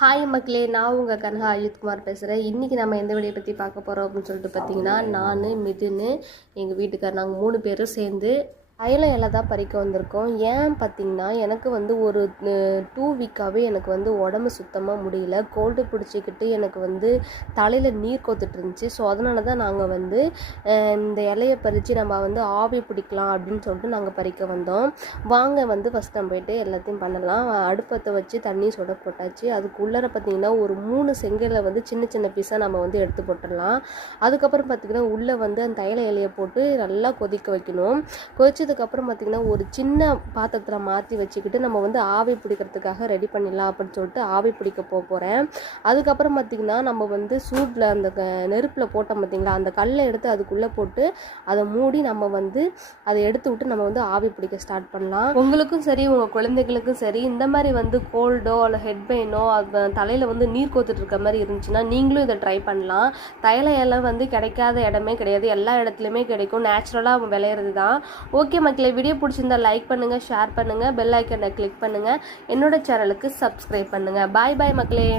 Hi மக்களே, நான் உங்கள் கனகா அஜித்குமார் பேசுகிறேன். இன்றைக்கி நம்ம எந்த வீடியோ பற்றி பார்க்க போகிறோம் அப்படின்னு சொல்லிட்டு பார்த்தீங்கன்னா, நான் மிதுன் எங்கள் வீட்டுக்கார் நாங்கள் 3 பேரும் சேர்ந்து அயல இலை தான் பறிக்க வந்திருக்கோம். ஏன் பார்த்திங்கன்னா, எனக்கு வந்து ஒரு 2 வீக்காகவே எனக்கு வந்து உடம்பு சுத்தமாக முடியல. கோல்டு பிடிச்சிக்கிட்டு எனக்கு வந்து தலையில் நீர் கோத்துட்டு இருந்துச்சு. ஸோ அதனால தான் நாங்கள் வந்து இந்த இலையை பறித்து நம்ம வந்து ஆவி பிடிக்கலாம் அப்படின்னு சொல்லிட்டு நாங்கள் பறிக்க வந்தோம். வாங்க வந்து ஃபஸ்ட் நம்ம போய்ட்டு எல்லாத்தையும் பண்ணலாம். அடுப்பத்தை வச்சு தண்ணி சுட போட்டாச்சு. அதுக்குள்ளே பார்த்திங்கன்னா ஒரு 3 செங்கலை வந்து சின்ன சின்ன பீஸாக நம்ம வந்து எடுத்து போட்டுடலாம். அதுக்கப்புறம் பார்த்திங்கன்னா உள்ளே வந்து அந்த தைல இலையை போட்டு நல்லா கொதிக்க வைக்கணும். கொதிச்சதுக்கப்புறம் பார்த்திங்கன்னா ஒரு சின்ன பாத்திரத்தில் மாற்றி வச்சுக்கிட்டு நம்ம வந்து ஆவி பிடிக்கிறதுக்காக ரெடி பண்ணிடலாம் அப்படின்னு சொல்லிட்டு ஆவி பிடிக்க போகிறேன். அதுக்கப்புறம் பார்த்திங்கன்னா நம்ம வந்து சூட்டில் அந்த நெருப்பில் போட்டோம் பார்த்திங்களா, அந்த கல்லை எடுத்து அதுக்குள்ளே போட்டு அதை மூடி நம்ம வந்து அதை எடுத்து விட்டு நம்ம வந்து ஆவி பிடிக்க ஸ்டார்ட் பண்ணலாம். உங்களுக்கும் சரி உங்கள் குழந்தைகளுக்கும் சரி இந்த மாதிரி வந்து கோல்டோ இல்லை ஹெட் பெயினோ தலையில் வந்து நீர் கோத்துட்டு இருக்க மாதிரி இருந்துச்சுன்னா நீங்களும் இதை ட்ரை பண்ணலாம். தைல இலை வந்து கிடைக்காத இடமே கிடையாது, எல்லா இடத்துலையுமே கிடைக்கும், நேச்சுரலாக விளையிறது தான். ஓகே மக்களே, வீடியோ பிடிச்சிருந்தா லைக் பண்ணுங்கள், ஷேர் பண்ணுங்கள், பெல் ஐக்கனை கிளிக் பண்ணுங்கள், என்னோட சேனலுக்கு சப்ஸ்கிரைப் பண்ணுங்கள். பாய் பாய் மக்களே.